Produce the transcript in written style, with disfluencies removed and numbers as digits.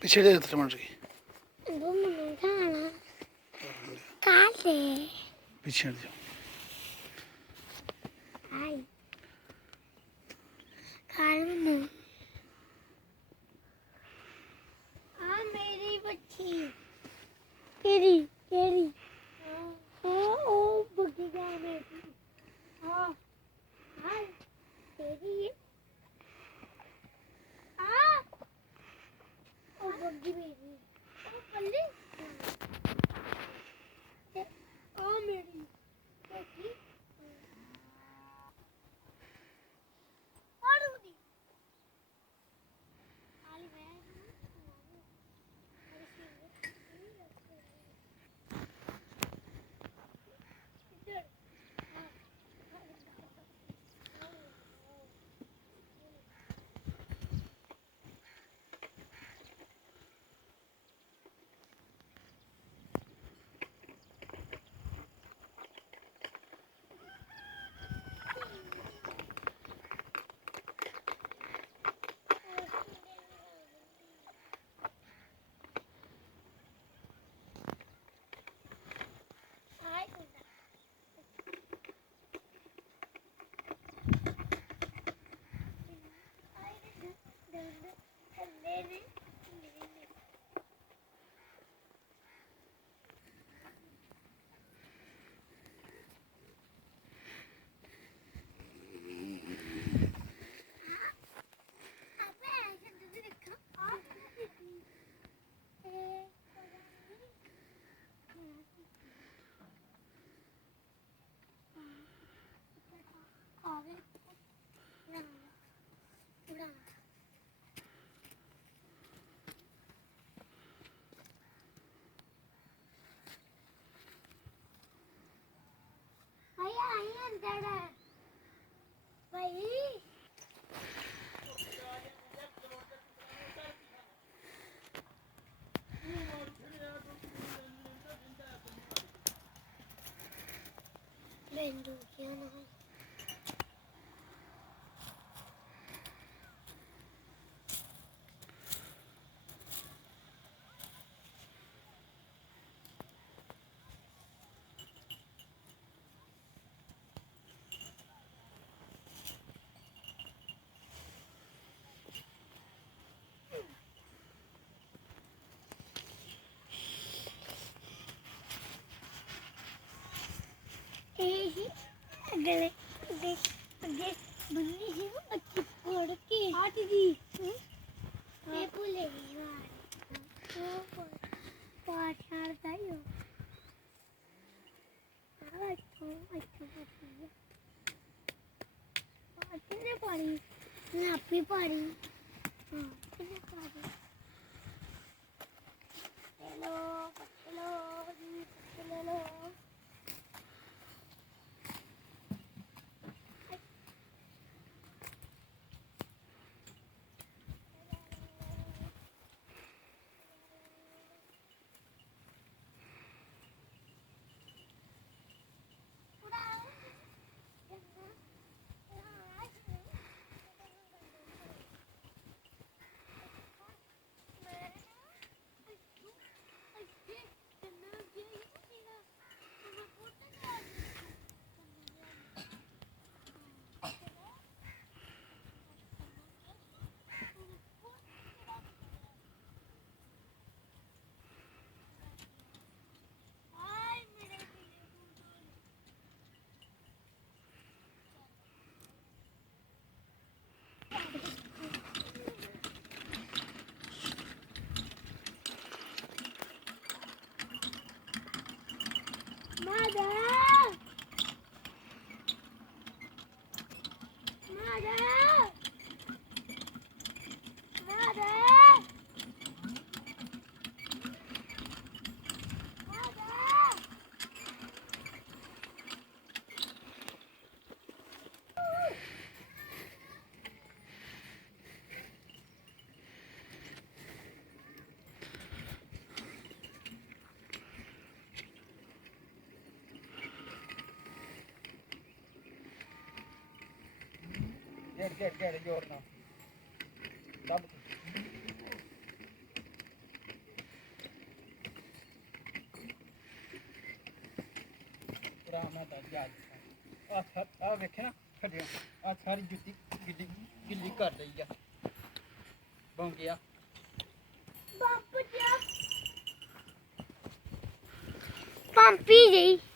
पीछे दे टमाटर की पीछे हट जाओ। मेरी बच्ची केरी केरी ओ बुगी गया मेरी हाँ हाँ तेरी हाँ ओ बुगी मेरी ओ पल्ली ओ मेरी बेटी और उदी आली मैं गले अगे बन्नी ही अच्छी फोड़ के आटी दी ये भूले गई पाठ करता ही हो कितने पारी नापी पारी हाँ कितने पारी hello hello hello Mother! Mother! Mother! Mother! Get your now. Dab. Rama ਦਾ ਯਾਦ ਆ ਵੇਖਿਆ ਨਾ ਖੜਿਆ ਆ ਸਾਰੀ ਜੁੱਤੀ ਗਿੱਲੀ ਕਰ ਲਈ ਆ ਬਣ ਗਿਆ Papa, Pump easy.